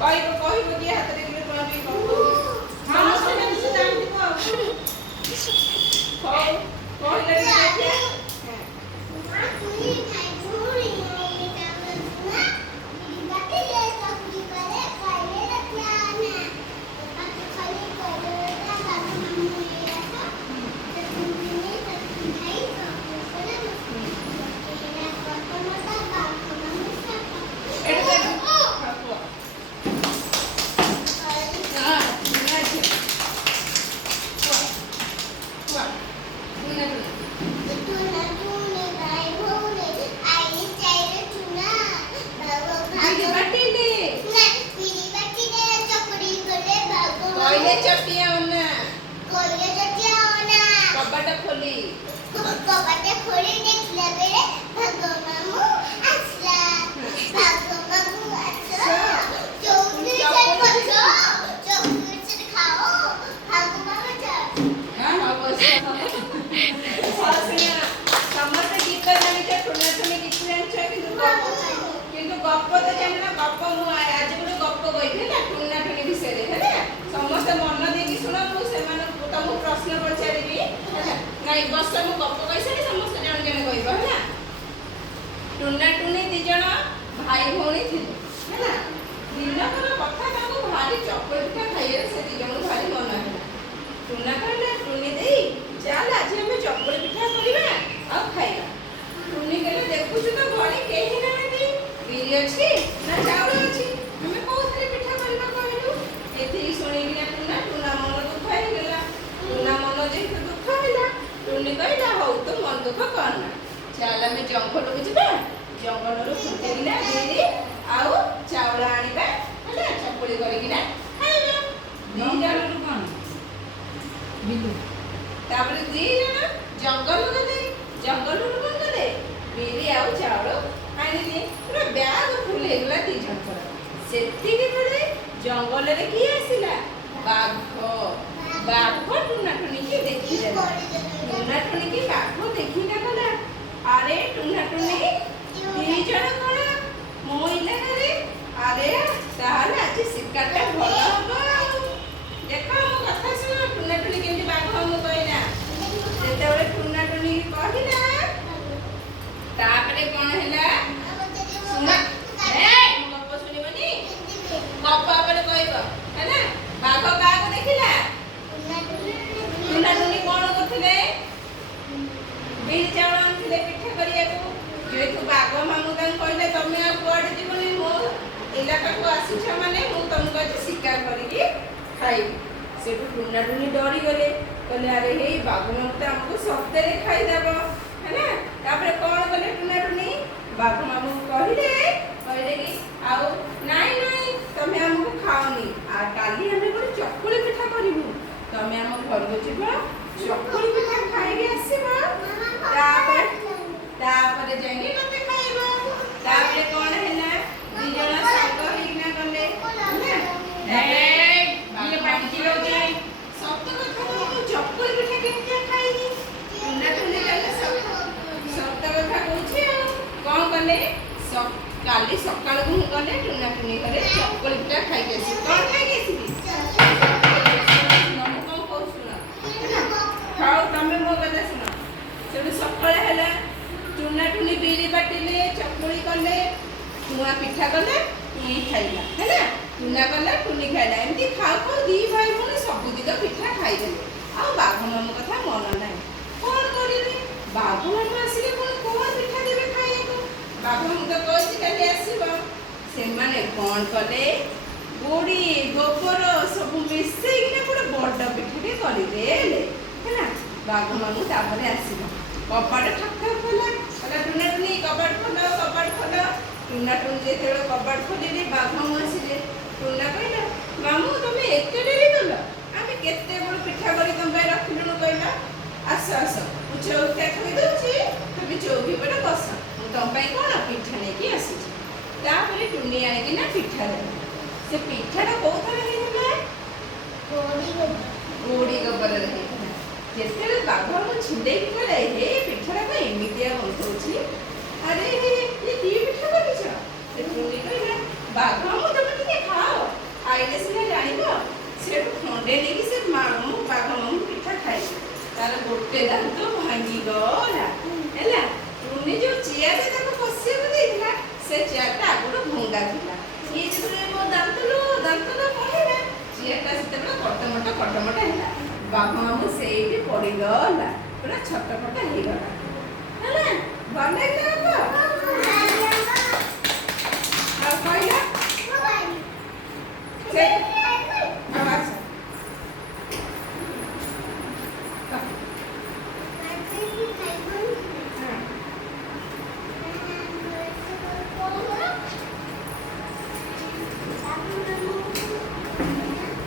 କହିବ କିଏ ହାତରେ ଗୋଟେ କଣ କହିବ ହଁ ସେଟା କିଛି ଜାଣିଥିବ ହଉ କହିଲେ ଦେଖିଆ कबाट खोली देखला बेले भागो मामू आसला भागो मामू आसला चौकी से पकड़ो चौकी से खाओ भागो मामू जा हां बस सासिया समस्त गीत जानि के सुनने सुने गीत जानि किंतु गप्प तो जानि ना गप्प मु आज गुड गप्प कहि ना टुना टुनी विषय रे है समस्त मन दे कि सुनो मु से माने तुमको प्रश्न पचारिबी नहीं बस मु गप्प कहि सारी समस्त जन जन कहबो है ना टुना टुनी दी जण भाई भौणी थिले है ना दिनकर कथा ताको भारी चॉकलेट का खाइए से दी जण भारी मन है टुना कहले टुनी देई चल आज हम चॉकलेट पिठा करिबा आ खाइबा टुनी कहले देखु छु तो घरे केही नाहंती बिरी अछि ना चाउर अछि हमें कोथरे पिठा करबा कहलु एथि सुनि बिना टुना मन दुख हो गेला टुना मन जे दुख होला टुनी कहला हो तो मन दुख करना चल हमें जंगल को जिबा जंगल रो फुटे दिना बिरी आउ चाउर आनिबा हला चकुली करिकिना खाइबा दी जण रो कोन बिलु तापर दी जण जंगल रो कोन करे बिरी आउ चाउर आनि दे पूरा बैग फुल हे गेला दी जण पर सेति के पड़े जंगल रे की आसिला बाघ टुना टुनी की देखी टुना टुनी की बाघ देखी ना कला अरे टुना टुनी दी जण कोन मो इलाका रे अरे ताहले आज शिकारटा भलो हबो देखो मो कथा सुनो टुना टुनी केमती बाघ मु कहला जेते बेले टुना टुनी कहला तापरे कोन हैला सुना ए मो गप सुनिबनी गप आपले कहबो है ना बाघ काको देखिला टुना टुनी कोन करथिले बिल चावल आनथिले पिठा करिया को जेतु बाघ मामू तन कहले तमे आ कुआडे जीवनी मो इलाका को आसी छ माने मु तुमको आज शिकार करिकी खाई से टुना टुनी डरी गले कहले अरे हे बाघ मामू त हमको सप्ते रे खाई देबो है ना तापरे कोन कले टुना टुनी बाघ मामू कहले कि आउ नाई तमे हमको खाओनी आ काली हमें कोन चकुली पिठा करिबु तमे हम घर को जिबो चकुली पिठा खाइबे आसीबो तापर जाइए मते खाइबो तापर कोन हैला दी जण संग हिना करले ए ये पाटी लो जाय सब तो कथा चकुली पिठा केते खाइनी टुना टुनी कहले सब कथा कहूची कोन करले सब काली सकाळ को गले टुना टुनी करे चकुली पिठा खाइ गेसी कोन खाइ गेसी नमु कोन कहू सुना खाओ तमे मो कथा सुना से सकाळ हैला टुना टुनी बिरी बाटिले चकुली कले टुआ पिठा कले टुनी खाइला है ना टुना कले टुनी खाइला एमती खाओ खाओ दी भाई मोने सब दिग पिठा खाइ देले आ बाघ मामू कथा मन नाही कोन करिले बाघ मामू आसिले कोन पिठा देबे खाइ को बाघ मामू तो कहछि काली आसीबो से माने कोन कले गुडी गोबर सब मिसै किने पुरा बड्ड पिठा के करि देले है ना बाघ मामू तापरे आसीबो कबाट ठक्कर खोला कहला टुना टुनी कबाट खोलो टुना टुनी जेते कबाट खोलिले बाघ मामू आसिले टुना कहला मामू तुम एते डेरी कलो आमे केते बड़ पिठा करी तुम भाई रखिलुनु कहला आस आस मु चौकी थई दउची तुम चौकी पर बस मु तुम भाई कोन पिठा नै की आसी तापरे टुनी आइ कि ना पिठा दे से पिठाटा कोथरे हेला गोडी गोबर रे जेते बाघ मामू छिंडे कहले हे पिठाटा का एमितिया बनतोची अरे ये की पिठा करिछ से टुनी कहला बाघ मामू तुम टिके खाओ ଖାଇଲେ ସିନା ଜାଣିବ। ସେଠୁ ଖଣ୍ଡେ ନେଇକି ସେ ମାମୁଁ ବାଘ ମାମୁଁ ପିଠା ଖାଇଲେ। ତାର ଗୋଟେ ଦାନ୍ତ ଭାଙ୍ଗିଗଲା ହେଲା। ଟୁନି ଯୋଉ ଚେୟାରରେ ତାକୁ ବସିବାକୁ ଦେଇଥିଲା ସେ ଚେୟାରଟା ଆଗରୁ ଭଙ୍ଗା ଥିଲା। ଇଏ ଯେତେବେଳେ ମୋ ଦାନ୍ତର କହିଲା ଚେୟାରଟା ସେତେବେଳେ କଟମଟ ହେଲା। ବାଘ ମାମୁଁ ସେଇଠି ପଡ଼ିଗଲା, ପୁରା ଛଟପଟ ହେଇଗଲା ହେଲା। ଭଲ ଲାଗିଲା ଆଉ କହିଲା ସେ ଆଉ ଆସ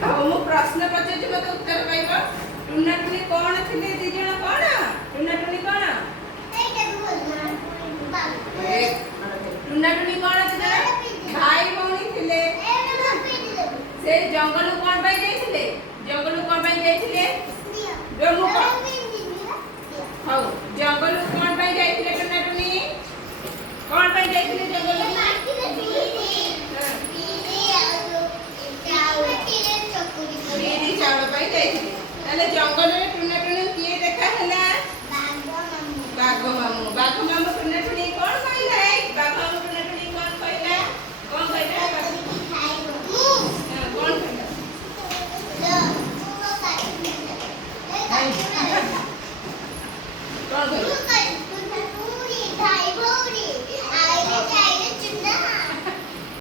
ଆଉ ମୁଁ ପ୍ରଶ୍ନ ପଚାରୁଛି ମତେ ଉତ୍ତର କହିବ। ଟୁନା ଟୁନି କଣ ଥିଲେ ଦି ଜଣ? କଣ ଟୁନା ଟୁନି କଣ? ଟୁନା ଟୁନି କଣ ଥିଲେ? ଭାଇ ଭଉଣୀ ଥିଲେ। ସେ ଜଙ୍ଗଲକୁ କଣ ପାଇଁ ଯାଇଥିଲେ? ହଉ ଜଙ୍ଗଲକୁ କଣ ପାଇଁ ଯାଇଥିଲେ ଟୁନା ଟୁନି? କଣ ପାଇଁ ଯାଇଥିଲେ ଜଙ୍ଗଲକୁ? ବିରି ଚାଉଳ ପାଇଁ ଯାଇଥିଲେ। ତାହେଲେ ଜଙ୍ଗଲରେ ଟୁନା ଟୁନି କିଏ ଦେଖା ହେଲା? ବାଘ ମାମୁଁ। ବାଘ ମାମୁଁ ଟୁନା ଟୁନି କଣ କହିଲା?